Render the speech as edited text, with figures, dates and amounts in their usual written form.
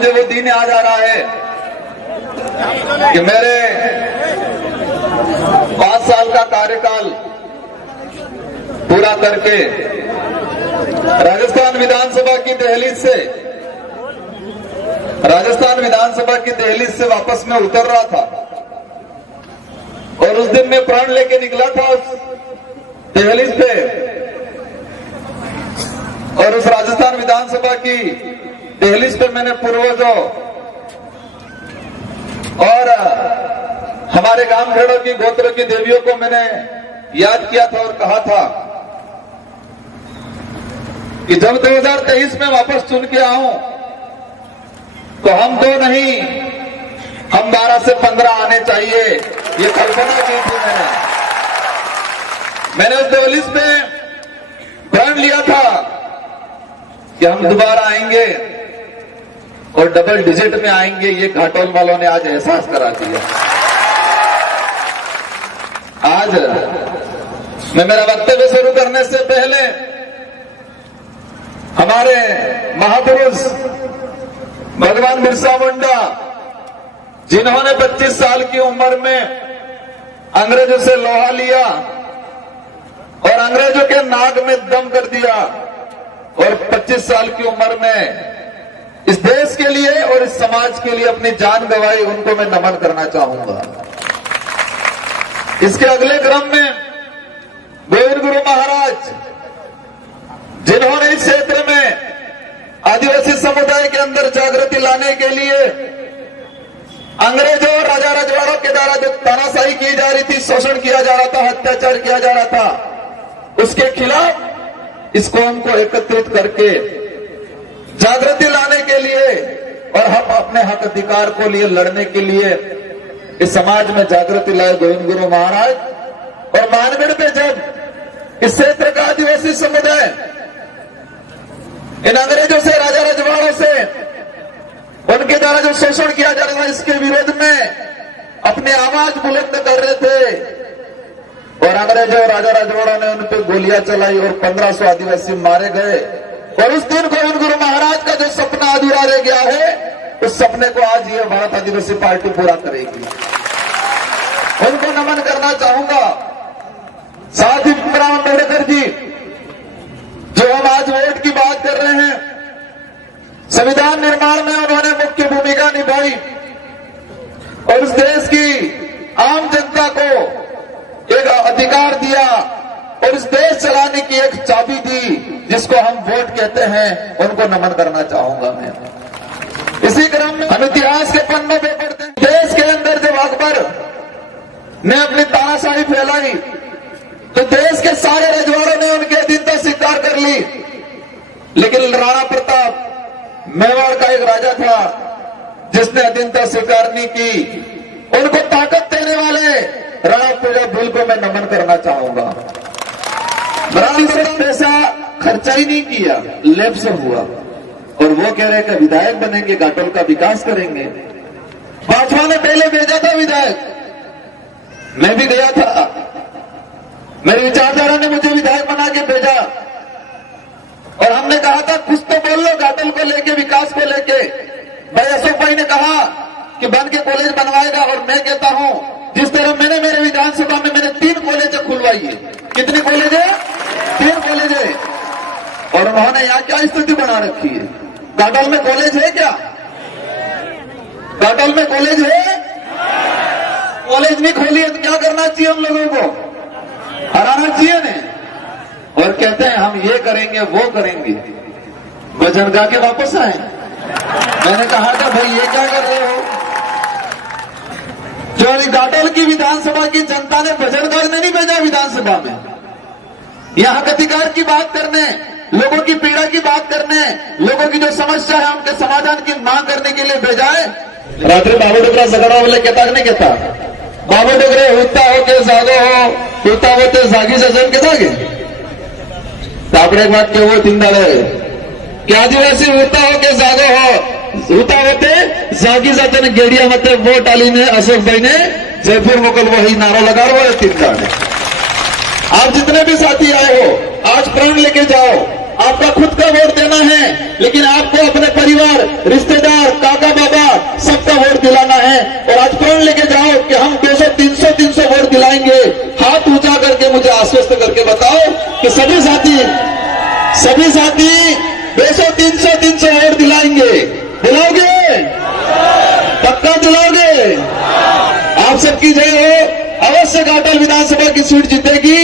मुझे वो दिन याद आ रहा है कि मेरे 5 साल का कार्यकाल पूरा करके राजस्थान विधानसभा की दहलीज से वापस में उतर रहा था और उस दिन मैं प्राण लेके निकला था उस दहलीज पे, और उस राजस्थान विधानसभा की दहलीज पे मैंने पूर्वजों और हमारे गांव खेड़ों की गोत्र की देवियों को मैंने याद किया था और कहा था कि जब 2023 में वापस चुन के आऊं तो हम 2 नहीं, हम 12 से 15 आने चाहिए, ये कल्पना की थी मैंने उस दहलीज में प्रण लिया था कि हम दोबारा आएंगे और डबल डिजिट में आएंगे। ये घाटोल वालों ने आज एहसास करा दिया। आज मैं मेरा वक्तव्य शुरू करने से पहले हमारे महापुरुष भगवान बिरसा मुंडा, जिन्होंने 25 साल की उम्र में अंग्रेजों से लोहा लिया और अंग्रेजों के नाक में दम कर दिया और 25 साल की उम्र में इस देश के लिए और इस समाज के लिए अपनी जान गंवाई, उनको मैं नमन करना चाहूंगा। इसके अगले क्रम में गोविंद गुरु महाराज, जिन्होंने इस क्षेत्र में आदिवासी समुदाय के अंदर जागृति लाने के लिए अंग्रेजों और राजा रजवाड़ों के द्वारा जो तानाशाही की जा रही थी, शोषण किया जा रहा था, अत्याचार किया जा रहा था, उसके खिलाफ इस कौम को एकत्रित करके जागृति लाने के लिए और हम अपने हक अधिकार को लिए लड़ने के लिए इस समाज में जागृति लाए गोविंद गुरु महाराज। और मानगढ़ पे जब इस क्षेत्र का आदिवासी समुदाय इन अंग्रेजों से, राजा रजवाड़ों से, उनके द्वारा जो शोषण किया जा रहा था, इसके विरोध में अपनी आवाज बुलंद कर रहे थे और अंग्रेजों और राजा रजवाड़ों ने उन पर गोलियां चलाई और 1500 आदिवासी मारे गए। और उस दिन गोविंद गुरु महाराज का जो सपना अधूरा रह गया है, उस सपने को आज ये भारत आदिवासी पार्टी पूरा करेगी। उनको नमन करना चाहूंगा। साथ ही भीमराव अम्बेडकर जी, जो हम आज वोट की बात कर रहे हैं, संविधान निर्माण में उन्होंने मुख्य भूमिका निभाई और उस देश की आम जनता को एक अधिकार दिया और इस देश चलाने की एक चाबी दी, जिसको हम वोट कहते हैं। उनको नमन करना चाहूंगा मैं। इसी क्रम में हम इतिहास के पन्नों पे पढ़ते हैं, देश के अंदर जब अकबर ने अपनी तानाशाही फैलाई तो देश के सारे रजवाड़ों ने उनकी अधीनता स्वीकार कर ली, लेकिन राणा प्रताप मेवाड़ का एक राजा था जिसने अधीनता स्वीकार नहीं की। उनको ताकत देने वाले राणा प्रताप भील को मैं नमन करना चाहूंगा। राणा से पैसा खर्चा ही नहीं किया, लेब से हुआ और वो कह रहे कि विधायक बनेंगे, घाटोल का विकास करेंगे। भाजपा ने पहले भेजा था विधायक, मैं भी गया था, मेरी विचारधारा ने मुझे विधायक बना के भेजा और हमने कहा था कुछ तो बोल लो घाटोल को लेके, विकास को लेके। भाई अशोक भाई ने कहा कि बन के कॉलेज बनवाएगा और मैं कहता हूं जिस तरह मैंने मेरे विधानसभा में मैंने 3 कॉलेज खुलवाई है। कितनी कॉलेज है? 3 कॉलेज है। और उन्होंने यहाँ क्या स्थिति बना रखी है? घाटोल में कॉलेज है क्या? घाटोल में कॉलेज है? कॉलेज नहीं खोली है तो क्या करना चाहिए हम लोगों को? हराना चाहिए ने। और कहते हैं हम ये करेंगे वो करेंगे, भजन गा के वापस आए। मैंने कहा था भाई ये क्या कर रहे हो? जो घाटोल की विधानसभा की जनता ने भजन गाने नहीं भेजा विधानसभा में, यहाँ अधिकार की बात करने, लोगों की पीड़ा की बात करने, लोगों की जो समस्या है उनके समाधान की मांग करने के लिए भेजा है। रात्रि बाबू डोगरा झगड़ा वाले कहता नहीं कहता, बाबू डोगरे होता हो के जागो होता होते जागी सजन के जागे। तो आपने एक बात वो तीन दाड़े कि आदिवासी होता हो के जागो होता होते जागी जाते ने गेड़िया मत वोट आली ने अशोक भाई ने जयपुर मोकल वही नारा लगा रहे तीन दाड़े। आप जितने भी साथी आए हो आज प्रण लेके जाओ, आपका खुद का वोट देना है, लेकिन आपको अपने परिवार, रिश्तेदार, काका बाबा सबका वोट दिलाना है। और आज प्रण लेके जाओ कि हम 200, 300 वोट दिलाएंगे। हाथ ऊंचा करके मुझे आश्वस्त करके बताओ कि सभी साथी 200, 300 वोट दिलाएंगे। दिलाओगे? पक्का दिलाओगे? आप सबकी जय हो। अवश्य घाटल विधानसभा की सीट जीतेगी।